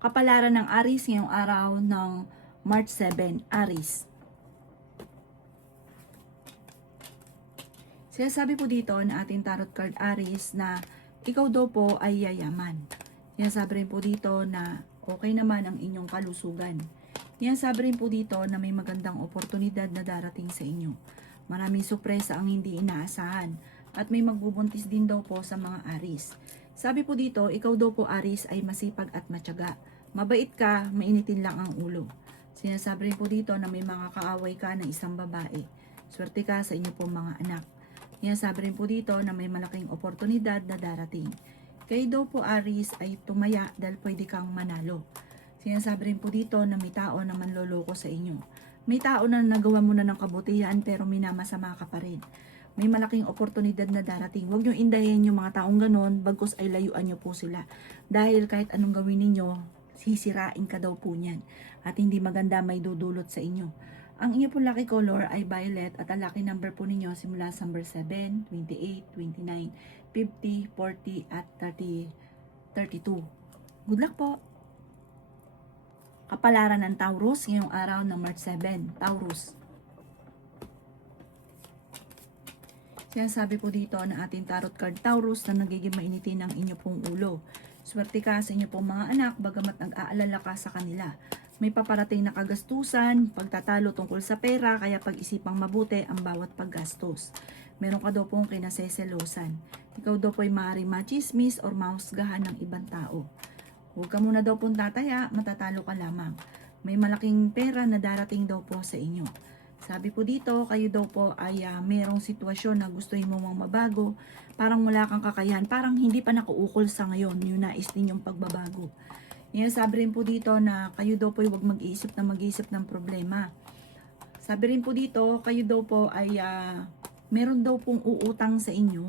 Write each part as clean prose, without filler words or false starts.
Kapalaran ng Aries ngayong araw ng March 7, Aries. Sinasabi po dito na ating tarot card Aries na ikaw daw po ay yayaman. Sinasabi rin po dito na okay naman ang inyong kalusugan. Sinasabi rin po dito na may magandang oportunidad na darating sa inyo. Maraming sorpresa ang hindi inaasahan at may magbubuntis din daw po sa mga Aries. Sabi po dito, ikaw daw po Aries ay masipag at matyaga. Mabait ka, mainitin lang ang ulo. Sinasabi rin po dito na may mga kaaway ka na isang babae. Swerte ka sa inyo pong mga anak. Sinasabi rin po dito na may malaking oportunidad na darating. Kayo daw po Aries ay tumaya dahil pwede kang manalo. Sinasabi rin po dito na may tao na manloloko sa inyo. May tao na nagawa mo na ng kabutihan pero minamasama ka pa rin. May malaking oportunidad na darating. Huwag nyo indahin yung mga taong ganon, bagkus ay layuan nyo po sila. Dahil kahit anong gawin ninyo, sisirain ka daw po niyan. At hindi maganda may dudulot sa inyo. Ang inyo po lucky color ay violet at ang lucky number po ninyo simula sa number 7, 28, 29, 50, 40 at 32. Good luck po! Kapalaran ng Taurus ngayong araw ng March 7, Taurus. Sinasabi po dito na ating tarot card Taurus na nagiging mainitin ang inyo pong ulo. Swerte ka sa inyo pong mga anak bagamat nag-aalala ka sa kanila. May paparating na kagastusan, pagtatalo tungkol sa pera, kaya pag-isipang mabuti ang bawat paggastos. Meron ka daw pong kinaseselosan. Ikaw daw po ay maaaring machismis or mahusgahan ng ibang tao. Huwag ka muna daw pong tataya, matatalo ka lamang. May malaking pera na darating daw po sa inyo. Sabi po dito, kayo daw po ay merong sitwasyon na gustuhin mo mang mabago, parang wala kang kakayahan, parang hindi pa nakuukol sa ngayon yung nais ninyong pagbabago. Yan, sabi rin po dito na kayo daw po ay huwag mag-iisip ng problema. Sabi rin po dito, kayo daw po ay meron daw pong uutang sa inyo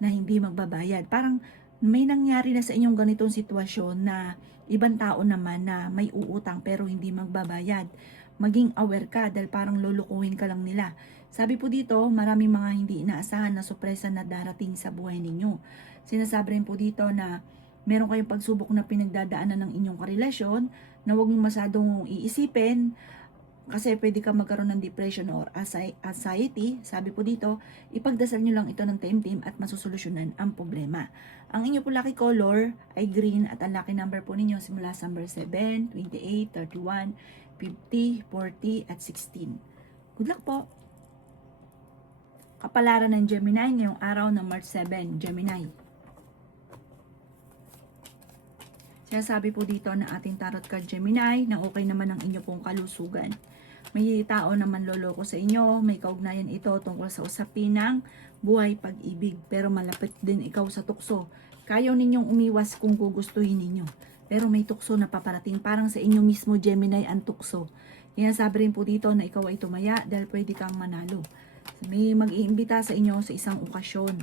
na hindi magbabayad. Parang may nangyari na sa inyong ganitong sitwasyon na ibang tao naman na may uutang pero hindi magbabayad. Maging aware ka dahil parang lulukuhin ka lang nila. Sabi po dito, maraming mga hindi inaasahan na sorpresa na darating sa buhay ninyo. Sinasabi rin po dito na meron kayong pagsubok na pinagdadaanan ng inyong karelasyon na huwag mong masyadong iisipin kasi pwede ka magkaroon ng depression or anxiety. Sabi po dito, ipagdasal nyo lang ito ng team at masusolusyonan ang problema. Ang inyo po lucky color ay green at ang lucky number po ninyo simula sa number 7, 28, 31, 50, 40 at 16. Good luck po! Kapalaran ng Gemini ngayong araw ng March 7, Gemini. Sinasabi po dito na ating tarot card Gemini na okay naman ang inyo pong kalusugan. May tao na manloloko sa inyo, may kaugnayan ito tungkol sa usapin ng buhay pag-ibig. Pero malapit din ikaw sa tukso. Kayaw ninyong umiwas kung gugustuhin ninyo. Pero may tukso na paparating, parang sa inyo mismo Gemini ang tukso. Kaya sabi rin po dito na ikaw ay tumaya dahil pwede kang manalo. May mag-iimbita sa inyo sa isang okasyon.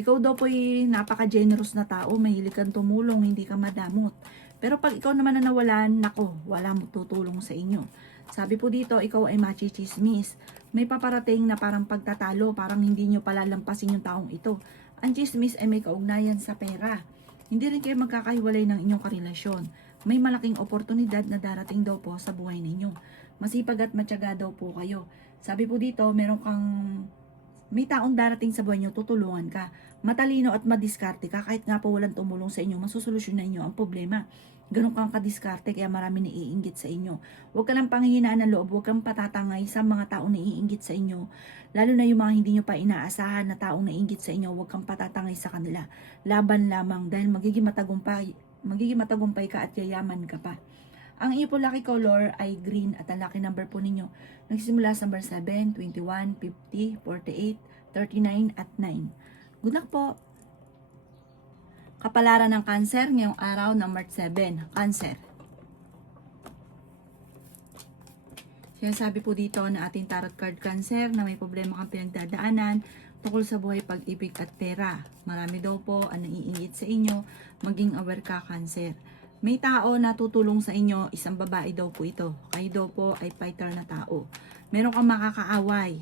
Ikaw daw po ay napaka-generous na tao, mahilig kang tumulong, hindi ka madamot. Pero pag ikaw naman na nawalan, nako, wala mo tutulong sa inyo. Sabi po dito, ikaw ay machismis. May paparating na parang pagtatalo, parang hindi nyo palalampasin yung taong ito. Ang chismis ay may kaugnayan sa pera. Hindi rin kayo magkakahiwalay ng inyong karelasyon. May malaking oportunidad na darating daw po sa buhay ninyo. Masipag at matyaga daw po kayo. Sabi po dito, may taong darating sa buhay nyo, tutulungan ka. Matalino at madiskarte ka, kahit nga po walang tumulong sa inyo, masusolusyonan nyo ang problema. Ganun kang kadiskarte, kaya marami naiinggit sa inyo. Huwag ka lang panghihinaan ng loob, huwag kang patatangay sa mga taong naiinggit sa inyo. Lalo na yung mga hindi nyo pa inaasahan na taong naiinggit sa inyo, huwag kang patatangay sa kanila. Laban lamang dahil magiging matagumpay ka at yayaman ka pa. Ang iyo po lucky color ay green at ang lucky number po ninyo nagsisimula sa number 7, 21, 50, 48, 39 at 9. Good luck po! Kapalaran ng Cancer ngayong araw ng March 7, Cancer. Sinasabi po dito na ating tarot card Cancer na may problema kang pinagdadaanan tungkol sa buhay, pag-ibig at pera. Marami daw po ang naiingit sa inyo, maging aware ka Cancer. May tao na tutulong sa inyo, isang babae daw po ito. Kayo daw po ay fighter na tao. Meron kang makakaaway.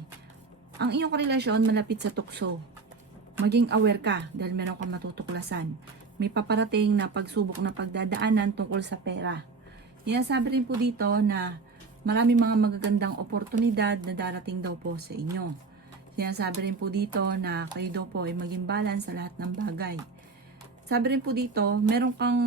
Ang inyong relasyon malapit sa tukso. Maging aware ka dahil meron kang matutuklasan. May paparating na pagsubok na pagdadaanan tungkol sa pera. Yan sabi rin po dito na marami mga magagandang oportunidad na darating daw po sa inyo. Yan sabi rin po dito na kayo daw po ay maging balance sa lahat ng bagay. Sabi rin po dito, meron kang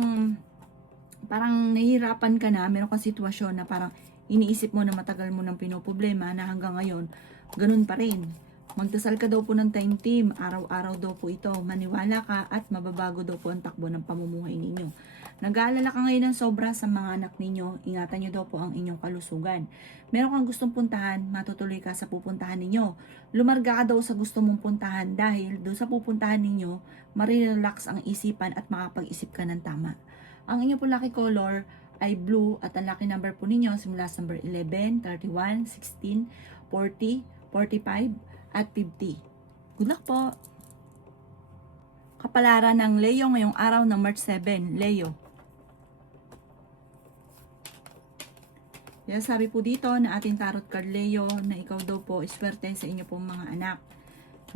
parang nahihirapan ka na, meron kang sitwasyon na parang iniisip mo na matagal mo nang pinoproblema na hanggang ngayon, ganun pa rin. Magdasal ka daw po ng time team, araw-araw daw po ito, maniwala ka at mababago daw po ang takbo ng pamumuhay ninyo. Nag-aalala ka ngayon ng sobra sa mga anak ninyo, ingatan nyo daw po ang inyong kalusugan. Meron kang gustong puntahan, matutuloy ka sa pupuntahan ninyo. Lumarga ka daw sa gusto mong puntahan dahil doon sa pupuntahan ninyo, marirelax ang isipan at makapag-isip ka ng tama. Ang inyong po lucky color ay blue at ang lucky number po ninyo simula sa number 11, 31, 16, 40, 45, at 50. Good luck po! Kapalaran ng Leo ngayong araw ng March 7, Leo. Yan sabi po dito na ating tarot card Leo na ikaw daw po iswerte sa inyo pong mga anak.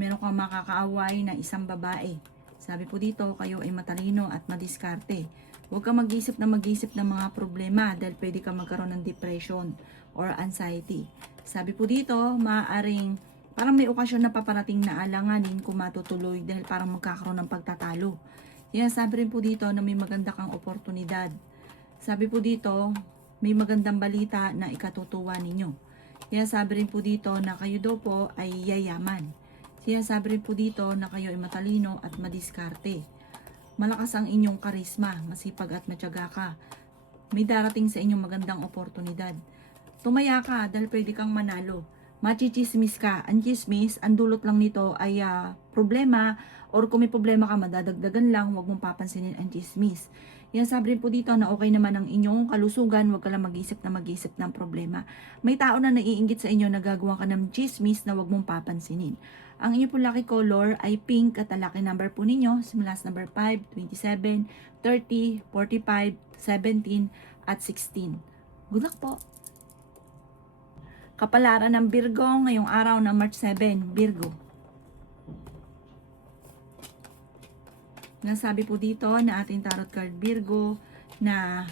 Meron kang makakaaway na isang babae. Sabi po dito kayo ay matalino at madiskarte. Huwag kang mag-isip ng mga problema dahil pwede kang magkaroon ng depression or anxiety. Sabi po dito, maaaring parang may okasyon na paparating na alanganin kung matutuloy dahil parang magkakaroon ng pagtatalo. Yan, sabi rin po dito na may maganda kang oportunidad. Sabi po dito, may magandang balita na ikatutuwa ninyo. Yan, sabi rin po dito na kayo daw po ay yayaman. Yan, sabi rin po dito na kayo ay matalino at madiskarte. Malakas ang inyong karisma, masipag at matyaga ka. May darating sa inyong magandang oportunidad. Tumaya ka dahil pwede kang manalo. Machichismis ka. Ang chismis, ang dulot lang nito ay problema or kung may problema ka, madadagdagan lang, huwag mong papansinin ang chismis. Yan sabi rin po dito na okay naman ang inyong kalusugan, huwag ka lang mag-isip ng problema. May tao na naiinggit sa inyo na gagawa ka ng chismis na huwag mong papansinin. Ang inyong po lucky color ay pink at ang lucky number po ninyo simula sa number 5, 27, 30, 45, 17, at 16. Good luck po! Kapalaran ng Virgo ngayong araw ng March 7, Virgo. Nasabi po dito na ating tarot card Virgo na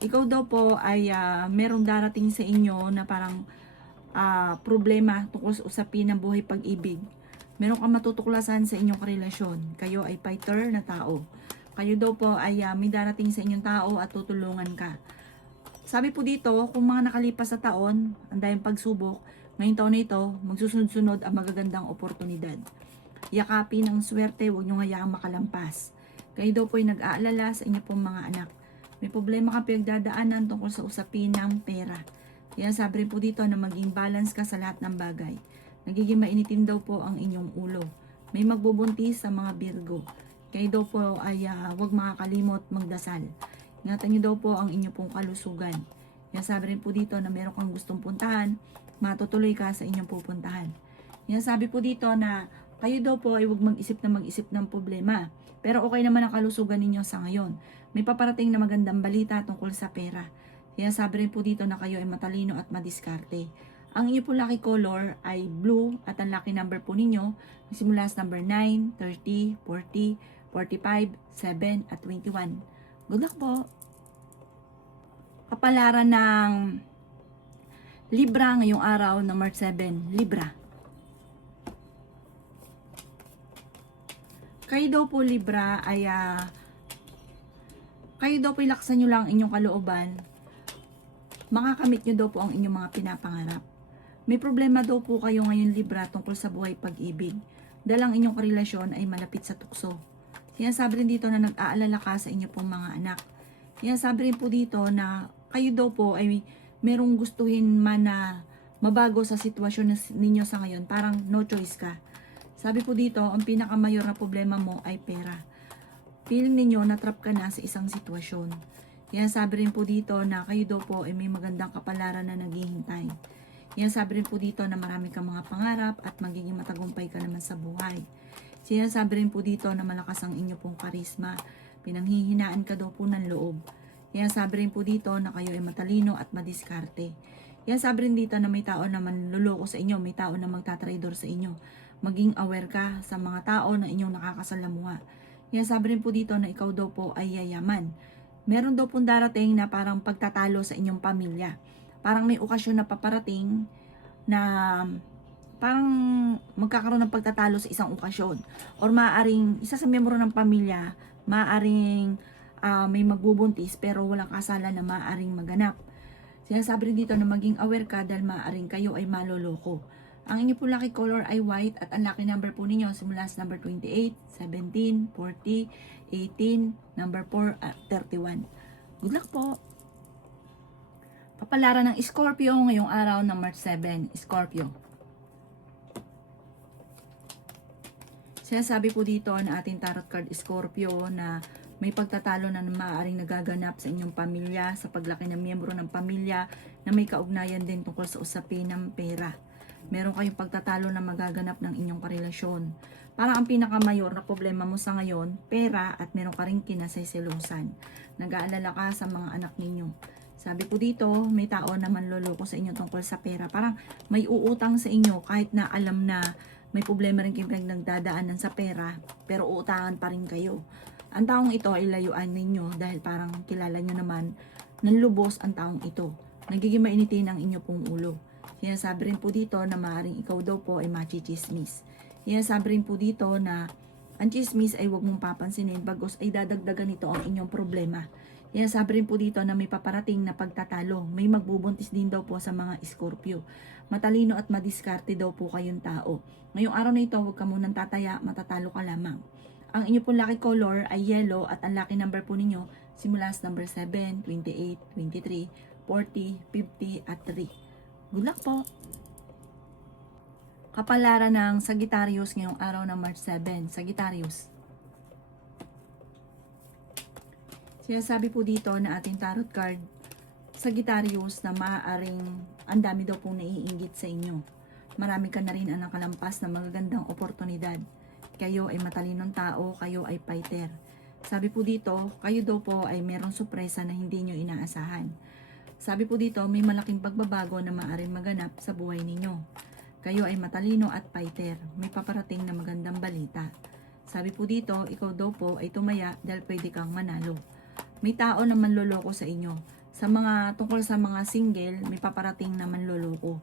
ikaw daw po ay merong darating sa inyo na parang problema tungkol sa usapin ng buhay pag-ibig. Meron kang matutuklasan sa inyong relasyon. Kayo ay fighter na tao. Kayo daw po ay may darating sa inyong tao at tutulungan ka. Sabi po dito, kung mga nakalipas sa taon, ang dahil pagsubok, ngayong taon na ito, magsusunod-sunod ang magagandang oportunidad. Yakapin ang swerte, huwag nyo hayaang makalampas. Kayo daw po ay nag-aalala sa inyo pong mga anak. May problema kang pinagdadaanan tungkol sa usapin ng pera. Yan sabi rin po dito na maging balance ka sa lahat ng bagay. Nagiging mainitin daw po ang inyong ulo. May magbubuntis sa mga Virgo. Kayo daw po ay huwag makakalimot magdasal. Ingatan niyo daw po ang inyong pong kalusugan. Yan sabi rin po dito na meron kang gustong puntahan, matutuloy ka sa inyong pupuntahan. Yan sabi po dito na kayo daw po ay huwag mag-isip ng problema. Pero okay naman ang kalusugan ninyo sa ngayon. May paparating na magandang balita tungkol sa pera. Yan sabi rin po dito na kayo ay matalino at madiskarte. Ang inyong po lucky color ay blue at ang lucky number po ninyo simula sa number 9, 30, 40, 45, 7, at 21. Good luck po! Kapalaran ng Libra ngayong araw ng March 7, Libra. Kayo daw po Libra ay kayo daw po ilaksan nyo lang inyong kalooban. Makakamit nyo daw po ang inyong mga pinapangarap. May problema daw po kayo ngayon Libra tungkol sa buhay pag-ibig. Dahil ang inyong karelasyon ay malapit sa tukso. Sinasabi rin dito na nag-aalala ka sa inyo pong mga anak. Sinasabi rin po dito na kayo daw po ay merong gustuhin man na mabago sa sitwasyon ninyo sa ngayon. Parang no choice ka. Sabi po dito, ang pinakamayor na problema mo ay pera. Feeling ninyo na-trap ka na sa isang sitwasyon. Sabi rin po dito na kayo daw po ay may magandang kapalaran na naghihintay. Sabi rin po dito na marami kang mga pangarap at magiging matagumpay ka naman sa buhay. Sinasabi rin po dito na malakas ang inyo pong karisma. Pinanghihinaan ka daw po ng loob. Sabi rin po dito na kayo ay matalino at madiskarte. Sabi rin dito na may tao na manluloko sa inyo, may tao na magtatraidor sa inyo. Maging aware ka sa mga tao na inyong nakakasalamuha. Yan, sabi rin po dito na ikaw daw po ay yayaman. Meron daw pong darating na parang pagtatalo sa inyong pamilya. Parang may okasyon na paparating na parang magkakaroon ng pagtatalo sa isang okasyon. Or maaaring isa sa miyembro ng pamilya, maaaring may magbubuntis pero walang kasalan na maaaring maganap. Sinasabi rin dito na maging aware ka dahil maaaring kayo ay maloloko. Ang inyo po lucky color ay white at ang lucky number po ninyo simula sa number 28, 17, 40, 18, number 4 at 31. Good luck po! Kapalaran ng Scorpio ngayong araw ng March 7. Scorpio. Sinasabi po dito na ating tarot card Scorpio na may pagtatalo na maaaring nagaganap sa inyong pamilya, sa paglaki ng miyembro ng pamilya na may kaugnayan din tungkol sa usapin ng pera. Meron kayong pagtatalo na magaganap ng inyong karelasyon. Parang ang pinakamayor na problema mo sa ngayon, pera at meron ka rin kinasayselosan. Nag-aalala ka sa mga anak ninyo. Sabi po dito, may tao na manloloko sa inyo tungkol sa pera. Parang may uutang sa inyo kahit na alam na may problema rin kayong nagdadaanan sa pera, pero uutangan pa rin kayo. Ang taong ito ay layuan ninyo dahil parang kilala nyo naman nanlubos ang taong ito. Nagiging mainitin ang inyo pong ulo. Sinasabi rin po dito na maaaring ikaw daw po ay machichismis. Sinasabi rin po dito na ang chismis ay huwag mong papansinin bagos ay dadagdagan nito ang inyong problema. Sinasabi rin po dito na may paparating na pagtatalo. May magbubuntis din daw po sa mga Scorpio. Matalino at madiskarte daw po kayong tao. Ngayong araw na ito, huwag ka munang tataya, matatalo ka lamang. Ang inyo pong lucky color ay yellow at ang lucky number po ninyo simula sa number 7, 28, 23, 40, 50 at 3. Good luck po! Kapalaran ng Sagittarius ngayong araw ng March 7. Sagittarius. Sinasabi po dito na ating tarot card Sagittarius na maaaring ang dami daw pong naiinggit sa inyo. Marami ka na rin ang nakalampas na magagandang oportunidad. Kayo ay matalinong tao, kayo ay fighter. Sabi po dito, kayo daw po ay merong sorpresa na hindi nyo inaasahan. Sabi po dito, may malaking pagbabago na maaaring maganap sa buhay ninyo. Kayo ay matalino at fighter. May paparating na magandang balita. Sabi po dito, ikaw daw po ay tumaya dahil pwede kang manalo. May tao na manloloko sa inyo. Tungkol sa mga single, may paparating na manloloko.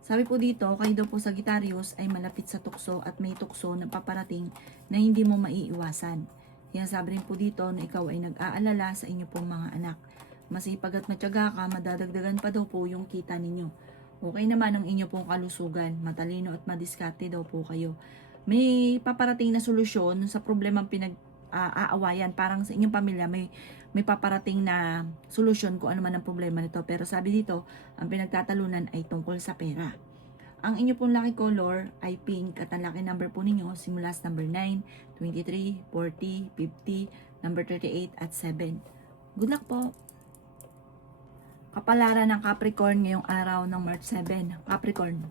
Sabi po dito, kayo daw po Sagittarius ay malapit sa tukso at may tukso na paparating na hindi mo maiiwasan. Sabi rin po dito na ikaw ay nag-aalala sa inyo pong mga anak. Masipag at matyaga ka, madadagdagan pa daw po yung kita ninyo. Okay naman ang inyo pong kalusugan, matalino at madiskarte daw po kayo. May paparating na solusyon sa problemang aawayan. Parang sa inyong pamilya may paparating na solusyon kung ano man ang problema nito. Pero sabi dito, ang pinagtatalunan ay tungkol sa pera. Ang inyo pong lucky color ay pink at ang lucky number po ninyo simula sa number 9, 23, 40, 50, number 38 at 7. Good luck po! Kapalaran ng Capricorn ngayong araw ng March 7. Capricorn.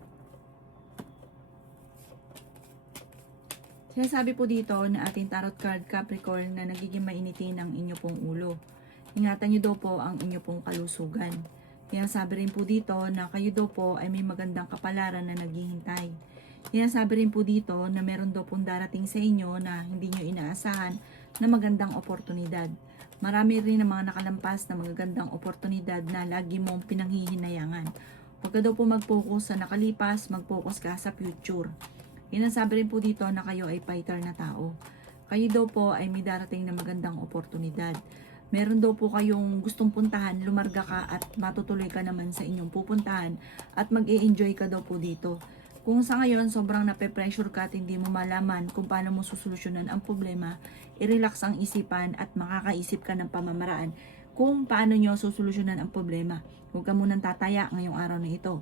Sinasabi po dito na ating tarot card Capricorn na nagiging mainitin ang inyo pong ulo. Ingatan nyo daw po ang inyo pong kalusugan. Sinasabi rin po dito na kayo daw po ay may magandang kapalaran na naghihintay. Sinasabi rin po dito na meron daw pong darating sa inyo na hindi nyo inaasahan na magandang oportunidad. Marami rin ang mga nakalampas na magagandang oportunidad na lagi mong pinanghihinayangan. Huwag ka daw po mag-focus sa nakalipas, mag-focus ka sa future. Sinasabi rin po dito na kayo ay fighter na tao. Kayo daw po ay may darating na magandang oportunidad. Meron daw po kayong gustong puntahan, lumarga ka at matutuloy ka naman sa inyong pupuntahan at mag-e-enjoy ka daw po dito. Kung sa ngayon sobrang nape-pressure ka at hindi mo malaman kung paano mo susolusyonan ang problema, i-relax ang isipan at makakaisip ka ng pamamaraan kung paano nyo susolusyonan ang problema. Huwag ka munang tataya ngayong araw na ito.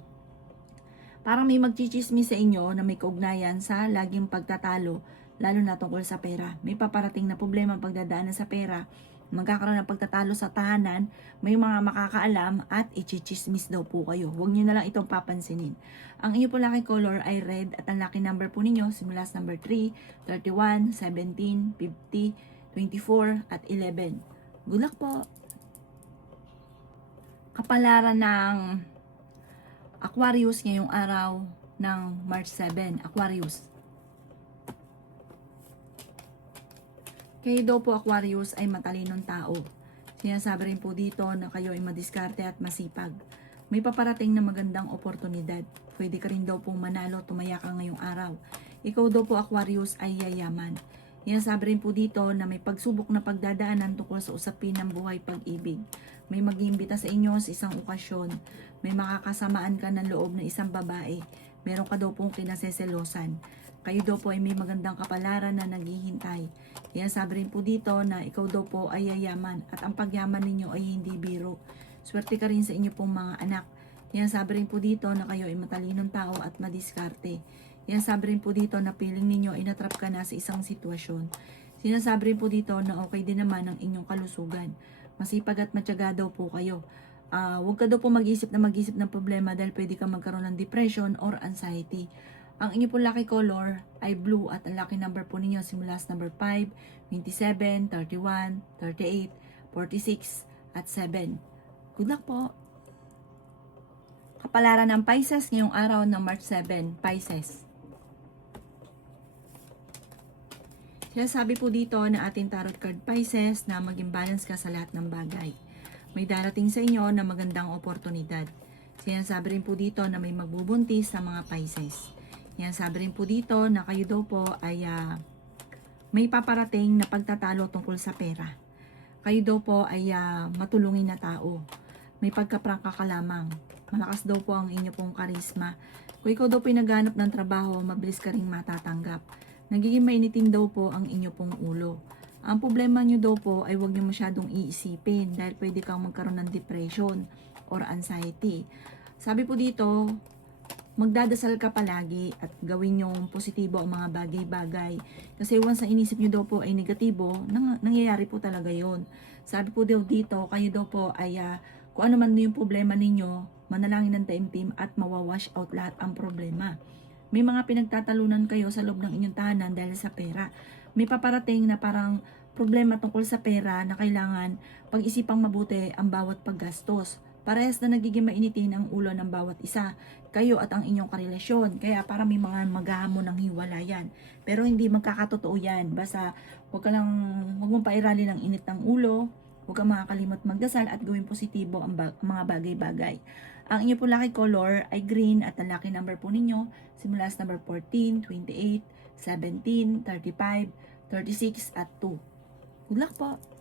Parang may magchichismis sa inyo na may kaugnayan sa laging pagtatalo, lalo na tungkol sa pera. May paparating na problema ang pagdadaanan sa pera, magkakaroon ng pagtatalo sa tahanan, may mga makakaalam at ichichismis daw po kayo. Huwag nyo na lang itong papansinin. Ang inyo po lucky color ay red at ang lucky number po ninyo simula sa number 3, 31, 17, 50, 24 at 11. Good luck po! Kapalaran ng Aquarius ngayong araw ng March 7. Aquarius. Kayo daw po Aquarius ay matalinong tao. Sinasabi rin po dito na kayo ay madiskarte at masipag. May paparating na magandang oportunidad. Pwede ka rin daw pong manalo, tumaya ka ngayong araw. Ikaw daw po Aquarius ay yayaman. Sinasabi rin po dito na may pagsubok na pagdadaanan tungkol sa usapin ng buhay pag-ibig. May mag-iimbita sa inyo sa isang okasyon. May makakasamaan ka ng loob ng isang babae. Meron ka daw pong kinaseselosan. Kayo daw po ay may magandang kapalaran na naghihintay. Yan sabi rin po dito na ikaw daw po ay yayaman at ang pagyaman ninyo ay hindi biro. Swerte ka rin sa inyo pong mga anak. Yan sabi rin po dito na kayo ay matalinong tao at madiskarte. Yan sabi rin po dito na feeling ninyo ay natrap ka na sa isang sitwasyon. Sinasabi rin po dito na okay din naman ang inyong kalusugan. Masipag at matyaga daw po kayo. Huwag ka daw po mag-isip ng problema dahil pwede ka magkaroon ng depression or anxiety. Ang inyo po lucky color ay blue at ang lucky number po ninyo simula sa number 5, 27, 31, 38, 46, at 7. Good luck po! Kapalaran ng Pisces ngayong araw ng March 7, Pisces. Sinasabi po dito na ating tarot card Pisces na maging balance ka sa lahat ng bagay. May darating sa inyo na magandang oportunidad. Sinasabi rin po dito na may magbubuntis sa mga Pisces. Yan, sabi rin po dito na kayo daw po ay may paparating na pagtatalo tungkol sa pera. Kayo daw po ay matulungin na tao. May pagkaprangka ka lamang. Malakas daw po ang inyo pong karisma. Kung ikaw daw pinaghanap ng trabaho, mabilis ka rin matatanggap. Nagiging mainitin daw po ang inyo pong ulo. Ang problema nyo daw po ay huwag nyo masyadong iisipin dahil pwede kang magkaroon ng depression or anxiety. Sabi po dito, magdadasal ka palagi at gawin yung positibo ang mga bagay-bagay. Kasi once na inisip nyo daw po ay negatibo, nangyayari po talaga yon. Sabi po daw dito, kayo daw po ay kung ano man yung problema ninyo, manalangin ng taimtim at mawawash out lahat ang problema. May mga pinagtatalunan kayo sa loob ng inyong tahanan dahil sa pera. May paparating na parang problema tungkol sa pera na kailangan pag-isipang mabuti ang bawat paggastos. Parehas na nagiging mainitin ang ulo ng bawat isa, kayo at ang inyong karelasyon. Kaya para may mga maghahamon ng hiwalayan. Pero hindi magkakatotoo yan. Basta huwag mong pairali ng init ng ulo, huwag kang makakalimot magdasal at gawin positibo ang mga bagay-bagay. Ang inyo po lucky color ay green at ang lucky number po ninyo simula sa number 14, 28, 17, 35, 36 at 2. Good luck po!